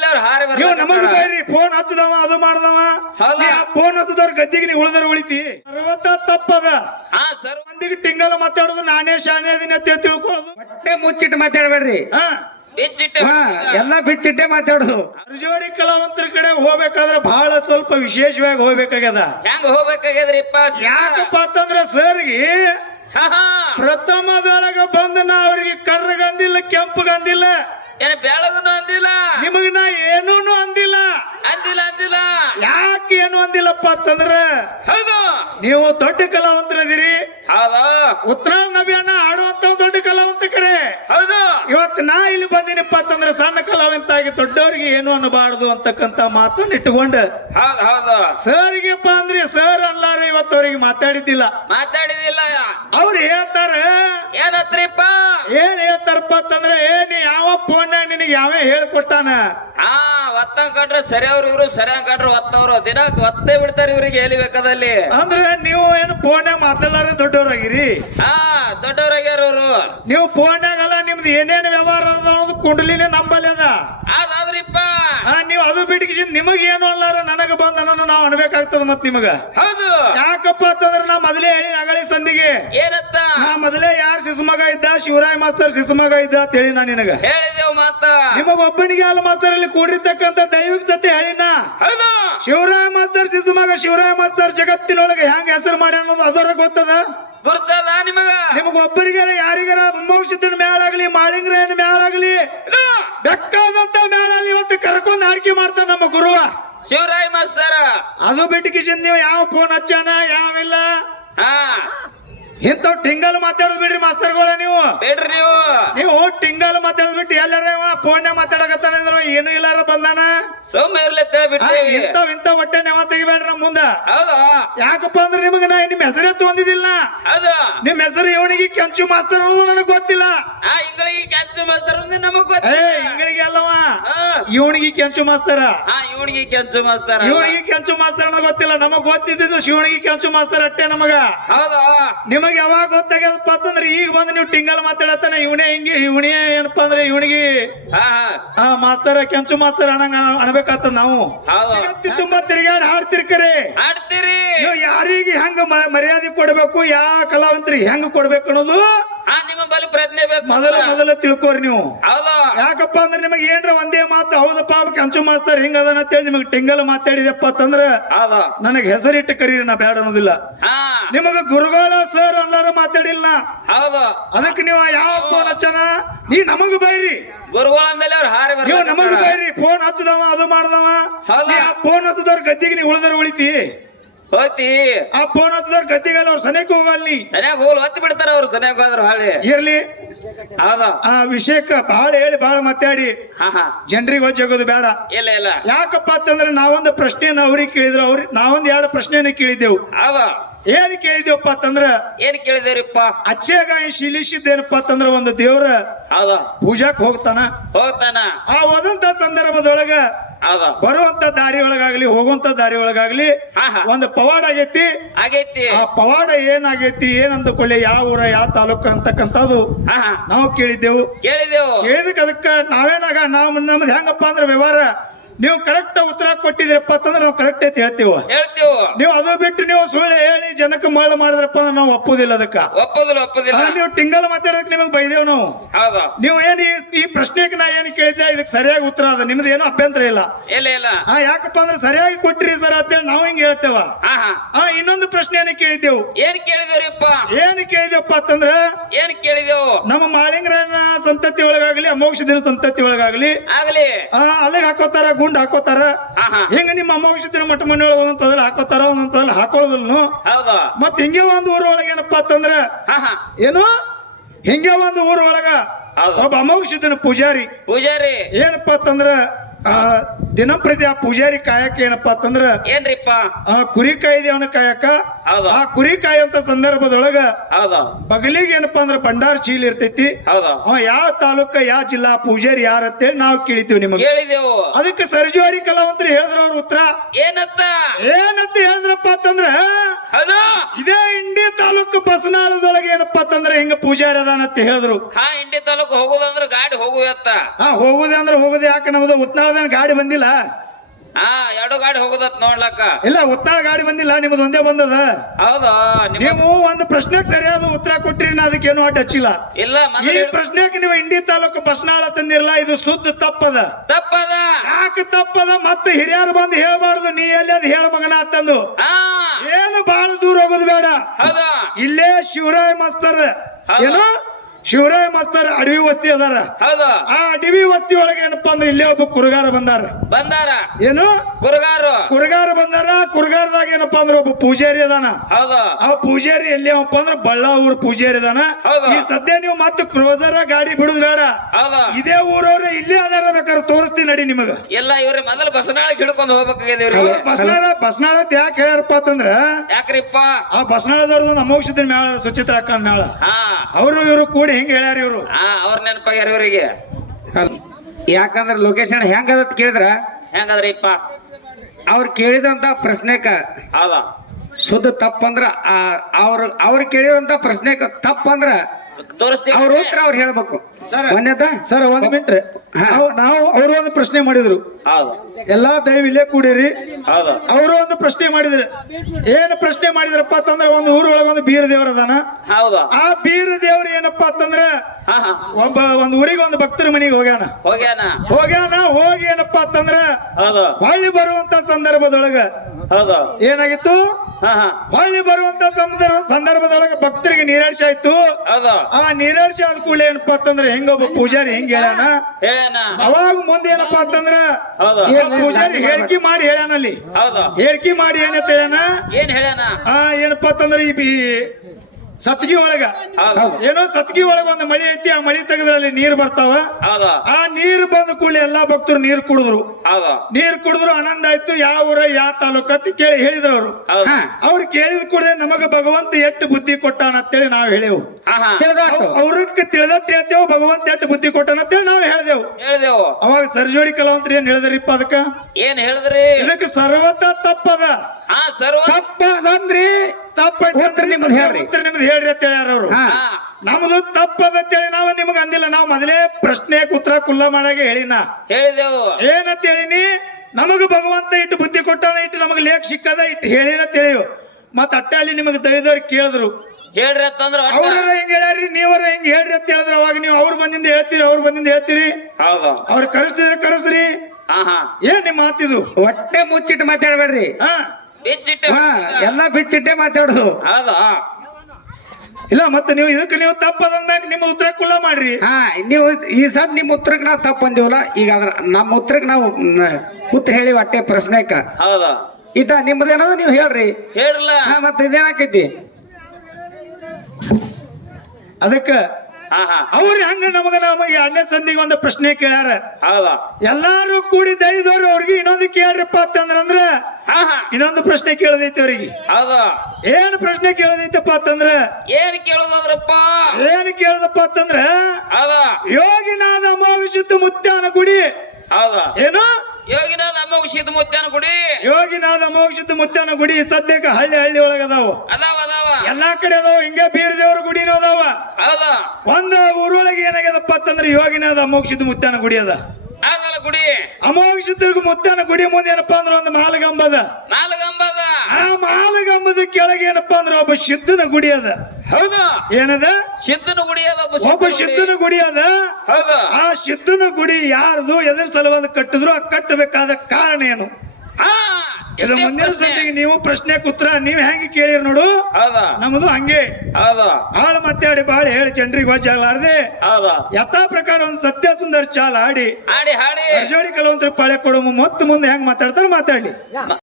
ಮೇಲೆ ಅವ್ರು ಹಾರಿ ನೀವು ನಮಗ್ ಬೈರಿ ಫೋನ್ ಹಚ್ಚದವ ಅದು ಮಾಡ್ದವ ಫೋನ್ ಹಚ್ಚದವ್ರ ಗದ್ದಿಗೆ ನೀವು ಉಳಿದ್ರ ಉಳಿತಿ 60 ತಪ್ಪದ ಹಾ ಸರ್ ಮಂದಿಗೆ ಟಿಂಗಲ್ ಮಾತಾಡೋದು ನಾನೇ ಶಾನೆ ಅದೀನಿ ಅಂತ ತಿಳ್ಕೊಳ್ಳೋದು ಹೊಟ್ಟೆ ಮುಚ್ಚಿಟ್ಟು ಮಾತಾಡ್ಬೇಡ್ರಿ ಎಲ್ಲಾ ಬಿಚ್ಚಿಟ್ಟೆ ಮಾತಾಡೋದು ಅರ್ಜೋಡಿ ಕಲಾವಂತರ ಕಡೆ ಹೋಗ್ಬೇಕಾದ್ರೆ ಬಹಳ ಸ್ವಲ್ಪ ವಿಶೇಷವಾಗಿ ಹೋಗ್ಬೇಕಾಗ್ಯದ ಹೆಂಗ ಹೋಗ್ಬೇಕಾಗ್ಯದ್ರಿಪ್ಪ ಯಾಕಪ್ಪ ಅಂತಂದ್ರ ಸರ್ಗಿ ಪ್ರಥಮದೊಳಗ ಬಂದ ನಾ ಅವ್ರಿಗೆ ಕರ್ರಗಂದಿಲ್ಲ ಕೆಂಪಗಂದಿಲ್ಲ ಏನ ಬೆಳಗನು ಅಂದಿಲ್ಲ ನಿಮಗ ನಾ ಏನೂನು ಅಂದಿಲ್ಲ ಅಂದಿಲ್ಲ ಅಂದಿಲ್ಲ ಯಾಕೆ ಏನು ಅಂದಿಲ್ಲಪ್ಪ ಅಂತಂದ್ರ ಹೌದು ನೀವು ದೊಡ್ಡ ಕಲಾವಂತರದಿರಿ ಹೌದು ಉತ್ತರ ನಬಿಯನ್ನ ಆಡುವಂತ ದೊಡ್ಡ ಕಲಾವಂತಕರೇ ಹೌದು ಇವತ್ತು ನಾ ಇಲ್ಲಿ ಬಂದಿನಪ್ಪ ಅಂತಂದ್ರೆ ಸಣ್ಣ ಕಲಾವಂತಾಗಿ ದೊಡ್ಡವ್ರಿಗೆ ಏನು ಅನ್ನಬಾರ್ದು ಅಂತಕ್ಕಂತ ಮಾತನ್ನ ಇಟ್ಟುಕೊಂಡು ಹೌದು ಹೌದು ಸರ್ಗೆಪ್ಪ ಅಂದ್ರೆ ಸರ್ ಅಲ್ಲಾರ ಇವತ್ತು ಅವ್ರಿಗೆ ಮಾತಾಡಿದ್ದಿಲ್ಲ ಮಾತಾಡಿದಿಲ್ಲ ಅವ್ರು ಹೇಳ್ತಾರ ಏನತ್ರಿಪ್ಪ ಏನ್ ಹೇಳ್ತಾರಪ್ಪ ಅಂತಂದ್ರೆ ಏನ್ ಯಾವ ಫೋನ್ಯಾಗ ನಿನಗೆ ಯಾವ ಹೇಳ್ಕೊಟ್ಟಾನ ಹಾ ಒತ್ತಂಗ್ ಕಂಡ್ರೆ ಸರಿ ಅವ್ರು ಇವ್ರು ಸರಿಯಾಗಿ ಕಂಡ್ರೆ ಒತ್ತವ್ರು ದಿನ ಒತ್ತೇ ಬಿಡ್ತಾರೆ ಇವ್ರಿಗೆ ಹೇಳಿ ಬೇಕಾದಲ್ಲಿ ಅಂದ್ರೆ ನೀವು ಏನು ಫೋನ್ಯಾಗ ಮಾತಾಡಲಾರ ದೊಡ್ಡವ್ರಾಗಿರಿ ಹಾ ದೊಡ್ಡವ್ರಾಗ್ಯಾರ ಅವ್ರು ನೀವು ಫೋನ್ಯಾಗಲ್ಲ ನಿಮ್ದು ಏನೇನು ವ್ಯವಹಾರ ಅನ್ನೋದು ಕುಂಡಲಿನೇ ನಂಬಲ್ಲಿ ಅದ ಅದಾದ್ರಿಪ್ಪ ನೀವು ಅದು ಬಿಟ್ಟಿಗೆ ನಿಮಗ ಏನು ಅಲ್ಲಾರ ನನಗ ಬಂದ ನನ್ನ ನಾವು ಅನ್ಬೇಕಾಗ್ತದ ಮತ್ ನಿಮಗ ಹೌದು ಯಾಕಪ್ಪ ಅಂತಂದ್ರೆ ನಾ ಮೊದಲೇ ಹೇಳಿ ಅಗಳಿ ಸಂದಿಗೆ ಏನತ್ತ ನಾ ಮೊದಲೇ ಯಾರ್ ಶಿಸ್ಮಗ ಇದ್ದ ಶಿವರಾಯ್ ಮಾಸ್ತರ್ ಶಿಸ್ಮಗ ಇದ್ದ ಅಂತ ಹೇಳಿ ನಾ ನಿನಗ ಹೇಳಿದೇವ್ ಮಾತ ನಿಮಗ ಒಬ್ಬನಿಗೆ ಅಲ್ಲ ಮಾಸ್ತರ್ ಇಲ್ಲಿ ಕೂಡಿರ್ತಕ್ಕಂತ ದೈವಿಕ ಸತ್ಯ ಹೇಳಿನ ಹೌದು ಶಿವರಾಯ್ ಮಾಸ್ತರ್ ಶಿಸ್ಮಗ ಶಿವರಾಯ್ ಮಾಸ್ತರ್ ಜಗತ್ತಿನೊಳಗೆ ಹೆಂಗ್ ಹೆಸರು ಮಾಡಿ ಅನ್ನೋದು ಅದರ ಗೊತ್ತದ ಗುರ್ತದ ನಿಮಗ ನಿಮಗ ಒಬ್ಬರಿಗಾರ ಯಾರಿಗಾರ ಮೊಮ್ಮೌಷಿನ ಮೇಳಾಗ್ಲಿ ಮಾಳಿಂಗ್ರೇನ್ ಮೇಳಾಗ್ಲಿ ಬೆಕ್ಕಾದಂತ ಮೇಳಲ್ಲಿ ಇವತ್ತು ಕರ್ಕೊಂಡ್ ಆರ್ಕೆ ಮಾಡ್ತಾನ ನಮ್ಮ ಗುರುವ ಶಿವರಾಯ್ ಮಾಸ್ತರ ಅದು ಬಿಟ್ಟು ಕಿಶನ್ ನೀವು ಯಾವ ಫೋನ್ ಹಚ್ಚಾನ ಯಾವಿಲ್ಲ ಹಾ ಇಂಥವ್ ಟಿಂಗಲ್ ಮಾತಾಡೋದ್ ಬಿಡ್ರಿ ಮಾಸ್ತರ್ಗಳ ನೀವು ಬೇಡ್ರಿ ನೀವು ಟಿಂಗಲ್ ಮಾತಾಡೋದ್ ಬಿಟ್ಟು ಎಲ್ಲಾರ ಫೋನ್ ಮಾತಾಡಕತ್ತಾನ ಅಂದ್ರ ಏನು ಇಲ್ಲಾರ ಬಂದಾನ ಸೌಮ್ಯ ಇರ್ಲತ್ತ ಬಿಟ್ಟು ಇಂಥ ಹೊಟ್ಟೆ ನೆವ ತೆಗಿಬೇಡ್ರಿ ನಮ್ ಮುಂದ ಹೌದು ಯಾಕಪ್ಪ ಅಂದ್ರೆ ನಿಮಗ ನಾ ನಿಮ್ ಹೆಸರೇ ತೊಂದಿದಿಲ್ಲ ಹೌದು ನಿಮ್ ಹೆಸರು ಇವನಿಗೆ ಕೆಂಚು ಮಾಸ್ತರ್ ಅನ್ನೋದು ನನಗ್ ಗೊತ್ತಿಲ್ಲ ಆ ಇಂಗಳಿಗೆ ಕೆಂಚು ಮಾಸ್ತರ ನಮಗ್ ಇಂಗಳಿಗೆ ಅಲ್ಲವ ಇವನಿಗೆ ಕೆಂಚು ಮಾಸ್ತರ ಹಾ ಇವನಿಗೆ ಕೆಂಚು ಮಾಸ್ತರ ಇವನಿಗೆ ಕೆಂಚು ಮಾಸ್ತರ್ ಅನ್ನೋದು ಗೊತ್ತಿಲ್ಲ ನಮಗ್ ಗೊತ್ತಿದ್ದು ಶಿವನಿಗೆ ಕೆಂಚು ಮಾಸ್ತರ್ ಅಟ್ಟೆ ನಮಗ ಹೌದು ನಿಮಗ್ ಯಾವಾಗ ಗೊತ್ತಾಗ್ಯದಪ್ಪ ಅಂತಂದ್ರೆ ಈಗ ಬಂದು ನೀವು ಟಿಂಗಲ್ ಮಾತಾಡತ್ತಾನ ಇವನೇ ಹಿಂಗೆ ಇವನೇ ಏನಪ್ಪಾ ಅಂದ್ರೆ ಇವನಿಗೆ ಮಾಸ್ತರ ಕೆಂಚು ಮಾಸ್ತರ್ ಅನ್ಬೇಕಾಗ್ತದ ನಾವು ತುಂಬಾ ತಿರುಗಾಡಿ ಹಾಡ್ತಿರ್ಕರೆ ಆಡ್ತೀರಿ ನೀವು ಯಾರಿಗೆ ಹೆಂಗ ಮರ್ಯಾದೆ ಕೊಡ್ಬೇಕು ಯಾವ ಕಲಾವಂತರಿಗೆ ಹೆಂಗ ಕೊಡ್ಬೇಕು ಅನ್ನೋದು ನಿಮ್ಮ ಬಲಿ ಪ್ರಜ್ಞೆ ಬೇಕು ಮೊದಲ ತಿಳ್ಕೋರಿ ನೀವು ಹೌದು ಯಾಕಪ್ಪ ಅಂದ್ರೆ ನಿಮಗೆ ಏನ್ರ ಒಂದೇ ಮಾತು ಹೌದಪ್ಪ ಕೆಂಚು ಮಾಸ್ತರ್ ಹಿಂಗ ಅದನ್ನ ಅಂತೇಳಿ ನಿಮಗೆ ಟಿಂಗಲ್ ಮಾತಾಡಿದಪ್ಪ ಅಂತಂದ್ರ ನನಗೆ ಹೆಸರಿಟ್ಟು ಕರೀರಿ ನಾ ಬೇಡ ಅನ್ನೋದಿಲ್ಲ ನಿಮಗ ಗುರುಗಳ ಸರ್ ಅನ್ನಾರ ಮಾತಾಡಿಲ್ಲ ಹೌದು ಅದಕ್ಕೆ ನೀವು ಯಾವ ಫೋನ್ ಹಚ್ಚನ ನೀ ನಮಗ ಬೈರಿ ಗುರುಗಳ ಮೇಲೆ ಅವ್ರು ಹಾರಿ ನೀವು ನಮಗ ಬೈರಿ ಫೋನ್ ಹಚ್ಚದವ ಅದು ಮಾಡ್ದವ ಫೋನ್ ಹಚ್ಚದವ್ರ ಗದ್ದಿಗೆ ನೀವು ಉಳಿದ್ರ ಉಳಿತಿ ಹೋತಿ ಆ ಫೋನ್ ಹಚ್ಚದವ್ರ ಗದ್ದಿಗೆಲ್ಲ ಅವ್ರು ಸನಿಯಕ್ಕೆ ಹೋಗಲ್ಲಿ ಸರಿಯಾಗಿ ಹೋಲ್ ಹೊತ್ತಿ ಬಿಡ್ತಾರ ಅವ್ರು ಸರಿಯಾಗಿ ಹೋದ್ರ ಹಾಳಿ ಇರ್ಲಿ ಹೌದಾ ಆ ವಿಷಯಕ್ಕ ಬಹಳ ಹೇಳಿ ಬಹಳ ಮಾತಾಡಿ ಜನರಿಗೆ ಹೊಜ್ಜೋಗೋದು ಬೇಡ ಇಲ್ಲ ಇಲ್ಲ ಯಾಕಪ್ಪ ಅಂತಂದ್ರೆ ನಾವೊಂದು ಪ್ರಶ್ನೆಯನ್ನ ಅವ್ರಿಗೆ ಕೇಳಿದ್ರು ನಾವೊಂದ್ ಎರಡು ಪ್ರಶ್ನೆಯನ್ನ ಕೇಳಿದೆವು ಹೌದಾ ಏನ್ ಕೇಳಿದೇವಪ್ಪ ಅಂತಂದ್ರ ಏನ್ ಕೇಳಿದೇವ್ರಿಪ್ಪ ಅಚ್ಚೇಗಾಯಿ ಶಿಲಿಸಿದ್ದೇನಪ್ಪ ಅಂತಂದ್ರ ಒಂದು ದೇವ್ರ ಹೌದಾ ಪೂಜಾಕ್ ಹೋಗ್ತಾನ ಆ ಹೋದಂತ ಸಂದರ್ಭದೊಳಗ ಬರುವಂತ ದಾರಿ ಒಳಗಾಗ್ಲಿ ಹೋಗುವಂತ ದಾರಿ ಒಳಗಾಗ್ಲಿ ಒಂದು ಪವಾಡ ಆಗೈತಿ ಆ ಪವಾಡ ಏನಾಗೈತಿ ಏನಂದುಕೊಳ್ಳಿ ಯಾವ ಊರ ಯಾವ ತಾಲೂಕ ಅಂತಕ್ಕಂಥದ್ದು ನಾವು ಕೇಳಿದ್ದೆವು ಕೇಳಿದಕ್ಕೆ ಅದಕ್ಕ ನಾವೇನಾಗ ನಮ್ದು ಹೆಂಗಪ್ಪ ಅಂದ್ರೆ ವ್ಯವಹಾರ ನೀವು ಕರೆಕ್ಟ್ ಉತ್ತರ ಕೊಟ್ಟಿದ್ರಪ್ಪ ಅಂತಂದ್ರೆ ನಾವು ಕರೆಕ್ಟ್ ಐತಿ ಹೇಳ್ತೀವಿ ನೀವು ಅದು ಬಿಟ್ಟು ನೀವು ಸುಳ್ಳು ಹೇಳಿ ಜನಕ್ಕೆ ಮಳ ಮಾಡಿದ್ರಪ್ಪ ಅಂದ್ರೆ ನಾವು ಒಪ್ಪುದಿಲ್ಲ ಅದಕ್ಕ ನೀವು ಟಿಂಗಲ್ ಮಾತಾಡಕ್ ನಿಮಗೆ ಬೈದೇವ್ ನಾವು ನೀವು ಏನ್ ಈ ಪ್ರಶ್ನೆಗೆ ನಾ ಏನ್ ಕೇಳಿದ್ದೆ ಇದಕ್ಕೆ ಸರಿಯಾಗಿ ಉತ್ತರ ಅದ ನಿಮ್ದು ಏನು ಅಭ್ಯಂತರ ಇಲ್ಲ ಯಾಕಪ್ಪ ಅಂದ್ರೆ ಸರಿಯಾಗಿ ಕೊಟ್ರಿ ಸರ್ ಅಂತೇಳಿ ನಾವು ಹಿಂಗ್ ಹೇಳ್ತೇವ ಇನ್ನೊಂದು ಪ್ರಶ್ನೆಯನ್ನ ಕೇಳಿದ್ದೆವು ಏನ್ ಕೇಳಿದೆವಪ್ಪ ಅಂತಂದ್ರ ನಮ್ಮ ಮಾಳಿಂಗರನ ಸಂತತಿ ಒಳಗಾಗ್ಲಿ ಅಮೋಕ್ಷ ದಿನ ಸಂತತಿ ಒಳಗಾಗ್ಲಿ ಅಲ್ಲಿಗೆ ಹಾಕೋತಾರ ಗುಂಡ್ ಹಾಕೋತಾರ ಹಿಂಗ ನಿಮ್ಮ ಅಮೋಕ್ಷ ದಿನ ಮಠ ಮನೆ ಒಳಗ ಒಂದೊಂದ್ರಲ್ಲಿ ಹಾಕೋತಾರ ಒಂದೊಂದ್ರಲ್ಲಿ ಹಾಕೊಳ್ಳೋದಿಲ್ಲ ಮತ್ ಹಿಂಗೆ ಒಂದು ಊರೊಳಗ ಏನಪ್ಪಾ ಅಂತಂದ್ರ ಏನು ಹಿಂಗೆ ಒಂದು ಊರೊಳಗ ಒಬ್ಬ ಅಮೋಕ್ಷ ದಿನ ಪೂಜಾರಿ ಏನಪ್ಪಾ ಅಂತಂದ್ರ ದಿನಂಪ್ರತಿ ಆ ಪೂಜಾರಿ ಕಾಯಕ ಏನಪ್ಪಾ ಅಂತಂದ್ರ ಏನ್ರಿಪ್ಪ ಕುರಿ ಕಾಯ್ದೆ ಅವನ ಕಾಯಕ ಹೌದು ಆ ಕುರಿ ಕಾಯುವಂತ ಸಂದರ್ಭದೊಳಗ ಹೌದು ಬಗಲಿಗೆ ಏನಪ್ಪಾ ಅಂದ್ರ ಭಂಡಾರ ಚೀಲ ಇರ್ತೈತಿ. ಹೌದು ಅವ ಯಾವ ತಾಲೂಕ ಯಾವ ಜಿಲ್ಲಾ ಪೂಜಾರಿ ಯಾರತ್ತೇಳಿ ನಾವು ಕೇಳಿತೀವಿ ನಿಮಗೆ. ಕೇಳಿದೆವು. ಅದಕ್ಕೆ ಸರ್ಜುವಾರಿ ಕಲಾವಂತರು ಹೇಳಿದ್ರ ಅವ್ರ ಉತ್ತರ ಏನತ್ತ ಹೇಳಿದ್ರಪ್ಪ ಅಂತಂದ್ರ ಹೌದು ಇದೇ ಇಂಡಿ ತಾಲೂಕು ಬಸನಾಳದೊಳಗೆ ಏನಪ್ಪಾ ಅಂತಂದ್ರ ಹಿಂಗ ಪೂಜಾರಿ ಅದಾನಂತ ಹೇಳಿದ್ರು. ಹಾ ಇಂಡಿ ತಾಲೂಕು ಹೋಗುದಂದ್ರ ಗಾಡಿ ಹೋಗುದತ್ತ. ಹೋಗುದೇ ಅಂದ್ರೆ ಹೋಗುದು, ಯಾಕೆ ನಮ್ದು ಉತ್ನಾಳದ ಗಾಡಿ ಬಂದಿಲ್ಲ. ಹಾ ಎರಡು ಗಾಡಿ ಹೋಗುದತ್ ನೋಡ್ಲಕ್ಕ. ಇಲ್ಲ ಉತ್ನಾಳ ಗಾಡಿ ಬಂದಿಲ್ಲ, ನಿಮ್ದು ಒಂದೇ ಬಂದದ. ಹೌದಾ ನೀವು ಒಂದು ಪ್ರಶ್ನೆಗೆ ಸರಿಯಾದ ಉತ್ತರ ಕೊಟ್ಟಿರಿ, ನಾ ಅದಕ್ಕೆ ಏನು ಅಡ್ಡ ಹಚ್ಚಿಲ್ಲ. ಇಲ್ಲ ಈ ಪ್ರಶ್ನೆಗೆ ನೀವು ಇಂಡಿ ತಾಲೂಕು ಬಸನಾಳ ತಂದಿರಲ್ಲ, ಇದು ಶುದ್ಧ ತಪ್ಪದ. ತಪ್ಪದ ಯಾಕೆ ತಪ್ಪದ? ಮತ್ತೆ ಹಿರಿಯರು ಬಂದು ಹೇಳ್ಬಾರ್ದು ನೀ ಎಲ್ಲಿ ಅದು ಹೇಳ ಮಗನ ಅಂತಂದು. ಏನು ಬಹಳ ದೂರ ಹೋಗೋದು ಬೇಡ. ಹೌದಾ ಇಲ್ಲೇ ಶಿವರಾಯ ಮಸ್ತರ್ ಏನು ಶಿವರಾಯ ಮಸ್ತರ್ ಅಡವಿ ವಸ್ತಿ ಅದಾರ. ಹೌದು ಆ ಅಡವಿ ವಸ್ತಿ ಒಳಗೆ ಏನಪ್ಪಾ ಅಂದ್ರೆ ಇಲ್ಲೇ ಒಬ್ಬ ಕುರುಗಾರ ಬಂದಾರ. ಏನು ಕುರುಗಾರ ಬಂದಾರ. ಕುರುಗಾರದಾಗ ಏನಪ್ಪಾ ಅಂದ್ರೆ ಒಬ್ಬ ಪೂಜಾರಿ ಅದಾನ. ಆ ಪೂಜಾರಿ ಎಲ್ಲಿ ಅವಪ್ಪ ಅಂದ್ರೆ ಬಳ್ಳಾವೂರ್ ಪೂಜಾರಿ ಅದಾನ. ಈ ಸದ್ಯ ನೀವು ಮತ್ತೆ ಕ್ರೋಸರ್ ಗಾಡಿ ಬಿಡುದು ಬೇಡ, ಇದೇ ಊರವ್ರ ಇಲ್ಲೇ ಅದಾರ, ಬೇಕಾದ್ರೆ ತೋರಿಸ್ತೀನಿ ನಡಿ ನಿಮಗ. ಎಲ್ಲ ಇವ್ರಿ ಮೊದಲು ಬಸನಾಳಕ್ಕೆ ಹಿಡ್ಕೊಂಡು ಹೋಗ್ಬೇಕಾಗಿದೇವ್ರಿ. ಬಸನಾಳ ಅಂತ ಯಾಕೆ ಹೇಳ್ಯಾರಪ್ಪ ಅಂತಂದ್ರ, ಯಾಕ್ರಿಪ್ಪ ಆ ಬಸನಾಳದವ್ರದ್ದು ಅಮೋಕ್ಷದ ಮೇಳ ಸುಚಿತ್ರ ಅಕ್ಕನ ಮೇಳ, ಅವರು ಇವರು ಕೂಡಿ ಹೆಂಗ್ ಹೇಳ್ಯಾರ ಇವ್ರು. ಅವ್ರ ನೆನಪಾಗ್ಯಾರ ಇವರಿಗೆ. ಯಾಕಂದ್ರ ಲೊಕೇಶನ್ ಹೆಂಗದ ಕೇಳಿದ್ರ ಹೆಂಗದ್ರಿಪ್ಪ ಅವ್ರು ಕೇಳಿದಂತ ಪ್ರಶ್ನೆಕ ಹೌದಾ ಶುದ್ಧ ತಪ್ಪಂದ್ರ ಅವ್ರು ಕೇಳಿದಂತ ಪ್ರಶ್ನೆಕ ತಪ್ಪಂದ್ರ ತೋರಿಸ್ತೀವಿ, ಅವ್ರ ಉತ್ತರ ಅವ್ರು ಹೇಳ್ಬೇಕು. ಒಂದೇದ ಸರ್ ಒಂದ್ ಮಿನಿಟ್, ನಾವು ಅವರು ಒಂದು ಪ್ರಶ್ನೆ ಮಾಡಿದ್ರು. ಹೌದು ಎಲ್ಲಾ ದಯವು ಇಲ್ಲೇ ಕೂಡಿರಿ. ಹೌದು ಅವರು ಒಂದು ಪ್ರಶ್ನೆ ಮಾಡಿದ್ರು. ಏನು ಪ್ರಶ್ನೆ ಮಾಡಿದ್ರಪ್ಪ ಅಂತಂದ್ರ, ಒಂದು ಊರೊಳಗ ಒಂದು ಬೀರ ದೇವ್ರ ಅದಾನ. ಹೌದು ಆ ಬೀರ ದೇವ್ರ ಏನಪ್ಪಾ ಅಂತಂದ್ರ ಒಂದ್ ಊರಿಗೆ ಒಂದು ಭಕ್ತರ ಮನೆಗೆ ಹೋಗ್ಯಾನ. ಹೋಗಿ ಏನಪ್ಪಾ ಅಂತಂದ್ರ ಹೌದು ಹೊಳ್ಳಿ ಬರುವಂತ ಸಂದರ್ಭದೊಳಗ ಹೌದು ಏನಾಗಿತ್ತು, ಹೊಳ್ಳಿ ಬರುವಂತ ಸಂದರ್ಭದೊಳಗ ಭಕ್ತರಿಗೆ ನೀರಾಡ್ಸಿ ಆಯ್ತು. ಆ ನೀರಾಡ್ಸಿ ಆದ ಕೂಡಲೇ ಏನಪ್ಪಾ ಅಂತಂದ್ರ ಹೆಂಗೊಬ್ಬ ಪೂಜಾರಿ ಹೆಂಗ್ ಹೇಳ್ಯಾನ, ಅವಾಗ ಮುಂದೆ ಏನಪ್ಪಾ ಅಂತಂದ್ರ ಪೂಜಾರಿ ಹೇಳಿಕೆ ಮಾಡಿ ಹೇಳ್ಯಾನ. ಅಲ್ಲಿ ಹೇಳಿಕೆ ಮಾಡಿ ಏನಂತ ಹೇಳ್ಯಾನ, ಏನಪ್ಪಾ ಅಂತಂದ್ರ ಈ ಸತ್ಗಿ ಒಳಗ ಏನೋ ಸತ್ಗಿ ಒಳಗ ಒಂದು ಮಳಿ ಐತಿ, ಆ ಮಳಿ ತೆಗೆದ್ರಲ್ಲಿ ನೀರ್ ಬರ್ತಾವ. ಆ ನೀರ್ ಬಂದ ಕೂಡಲೇ ಎಲ್ಲಾ ಭಕ್ತರು ನೀರ್ ಕುಡಿದ್ರು. ಆನಂದ ಆಯ್ತು. ಯಾವ ಊರ ಯಾವ ತಾಲೂಕ ಅಂತ ಕೇಳಿ ಹೇಳಿದ್ರು ಅವರು. ಅವ್ರು ಕೇಳಿದ ಕೂಡಲೇ ನಮಗ ಭಗವಂತ ಎಷ್ಟು ಬುದ್ಧಿ ಕೊಟ್ಟಾನ ಅಂತೇಳಿ ನಾವ್ ಹೇಳೇವು. ಅವ್ರಕ್ಕೆ ತಿಳಿದಟ್ಟು ಹೇಳ್ತೇವು, ಭಗವಂತ ಎಷ್ಟು ಬುದ್ಧಿ ಕೊಟ್ಟಾನ ಅಂತೇಳಿ ನಾವ್ ಹೇಳ್ದೇವು. ಅವಾಗ ಸರ್ಜೋಡಿ ಕಲಾವಂತರು ಏನ್ ಹೇಳಿದ್ರಿಪ್ಪ, ಅದಕ್ಕ ಏನ್ ಹೇಳಿದ್ರಿ, ಇದಕ್ಕೆ ಸರ್ವತ ತಪ್ಪದ. ತಪ್ಪದಂದ್ರಿ ಉತ್ತರ ನಿಮ್ದು ಹೇಳ್ರಿ ಅಂತ ಹೇಳ್ಯಾರ ಅವ್ರು. ನಮ್ದು ತಪ್ಪದ ಅಂತೇಳಿ ನಾವು ನಿಮಗ ಅಂದಿಲ್ಲ. ನಾವು ಮೊದಲೇ ಪ್ರಶ್ನೆಗೆ ಉತ್ತರ ಕುಲ್ಲ ಮಾಡಾಗೆ ಹೇಳಿದೆವು. ಏನಂತ ಹೇಳಿನಿ, ನಮಗ ಭಗವಂತ ಇಟ್ಟು ಬುದ್ಧಿ ಕೊಟ್ಟಾನ, ಇಟ್ಟು ನಮಗ್ ಲೇಖ ಸಿಕ್ಕದ, ಇಟ್ಟು ಹೇಳಿನ ತಿಳಿಯು. ಮತ್ತ ಅಟ್ಟೆ ಅಲ್ಲಿ ನಿಮಗ್ ದೈದವ್ರು ಕೇಳಿದ್ರು, ಹೇಳ್ರಿ ಅಂತಂದ್ರ ಅವ್ರ ಹೆಂಗ್ ಹೇಳ್ಯಾರಿ, ನೀವರ ಹೆಂಗ್ ಹೇಳ್ರಿ ಅಂತ ಹೇಳಿದ್ರು. ಅವಾಗ ನೀವು ಅವ್ರ ಬಂದಿಂದ ಹೇಳ್ತೀರಿ, ಅವ್ರ ಕರೆಸ್ತಿದ್ರೆ ಕರೆಸ್ರಿ. ಏನ್ ನಿಮ್ ಮಾತಿದು? ಹೊಟ್ಟೆ ಮುಚ್ಚಿಟ್ಟು ಮಾತಾಡ್ಬೇಡ್ರಿ, ಎಲ್ಲಾ ಬಿಚ್ಚಿಟ್ಟೆ ಮಾತಾಡುದು. ಇಲ್ಲ ಮತ್ತೆ ನೀವು ಇದಕ್ಕೆ ನೀವು ತಪ್ಪದಂದಾಗ ನಿಮ್ಮ ಉತ್ತರ ಕುಲ್ಲ ಮಾಡ್ರಿ. ನೀವು ಈ ಸದ್ ನಿಮ್ ಉತ್ತರಕ್ಕೆ ನಾವು ತಪ್ಪ ಅಂದಿವಲ್ಲ, ಈಗ ಅದ್ರ ನಮ್ಮ ಉತ್ತರಕ್ಕೆ ನಾವು ಉತ್ತರ ಹೇಳಿ ಹೊಟ್ಟೆ ಪ್ರಶ್ನೆಕ ಇದ ನಿಮ್ದೇನದ ನೀವು ಹೇಳ್ರಿ. ಮತ್ತೆ ಇದೇನಾಕೈತಿ ಅದಕ್ಕ ಅವ್ರ ಹಂಗ ನಮಗೆ ಅಣ್ಣೆ ಸಂದಿಗೆ ಒಂದು ಪ್ರಶ್ನೆ ಕೇಳ್ಯಾರ. ಎಲ್ಲಾರು ಕೂಡಿ ದೈದವ್ರು ಅವ್ರಿಗೆ ಇನ್ನೊಂದು ಕೇಳ್ರಪ್ಪ ಅಂತಂದ್ರ ಇನ್ನೊಂದು ಪ್ರಶ್ನೆ ಕೇಳದೈತಿ ಅವ್ರಿಗೆ. ಏನ್ ಪ್ರಶ್ನೆ ಕೇಳದೈತಪ್ಪ ಅಂತಂದ್ರ, ಏನ್ ಕೇಳದಪ್ಪ ಅಂತಂದ್ರ ಯೋಗಿನಾದ ಅಮೋಘ ಮುತ್ಯಾನ ಗುಡಿ. ಏನು ಯೋಗಿನಾಥ ಅಮೋಘ ಮುತ್ಯಾನ ಗುಡಿ ಸದ್ಯಕ್ಕೆ ಹಳ್ಳಿ ಒಳಗ ಅದಾವ. ಎಲ್ಲಾ ಕಡೆ ಅದಾವ. ಹಿಂಗೆ ಬೀರ ದೇವ್ರ ಗುಡಿನೂ ಅದಾವ. ಒಂದ ಊರೊಳಗೆ ಏನಾಗ್ಯದಪ್ಪ ಅಂತಂದ್ರೆ ಯೋಗಿನಾಥ ಅಮೋಘ ಮುತ್ಯಾನ ಗುಡಿ ಅದ. ಅಮೋಘ ಮುತ್ಯಾನ ಗುಡಿ ಮುಂದೆ ಏನಪ್ಪಾ ಅಂದ್ರೆ ಒಂದು ಮಾಲಗಂಬ ಅದ. ಆ ಮಾಲಗಂಬದ ಕೆಳಗೆ ಏನಪ್ಪಾ ಅಂದ್ರೆ ಒಬ್ಬ ಸಿದ್ಧನ ಗುಡಿ ಅದ. ಏನದ? ಒಬ್ಬ ಸಿದ್ಧನ ಗುಡಿ ಅದ. ಆ ಸಿದ್ಧನ ಗುಡಿ ಯಾರ್ದು, ಎದ್ರ ಸಲುವಾಗಿ ಕಟ್ಟಿದ್ರು, ಆ ಕಟ್ಟಬೇಕಾದ ಕಾರಣ ಏನು? ಇದು ಮುಂದಿನ ಸಂದಿಗೆ ನೀವು ಪ್ರಶ್ನೆ ಉತ್ತರ ನೀವ್ ಹೆಂಗೆ ಕೇಳಿರ್ ನೋಡು, ನಮ್ದು ಹಂಗೆ ಹಾಳು ಮಾತಾಡಿ ಬಾಳ ಹೇಳಿ ಜನರಿಗೆ ಗೊತ್ತಾಗಲಾರ್ದೆ ಯಥಾ ಪ್ರಕಾರ ಒಂದು ಸತ್ಯ ಸುಂದರ ಚಾಲ ಆಡಿ ಹಾಡಿ ಅರ್ಜೋಡಿ ಕೆಲವೊಂದ್ರ ಪಾಳೆ ಕೊಡೋ ಮುಂದೆ ಹೆಂಗ್ ಮಾತಾಡ್ತಾರ ಮಾತಾಡ್ಲಿ.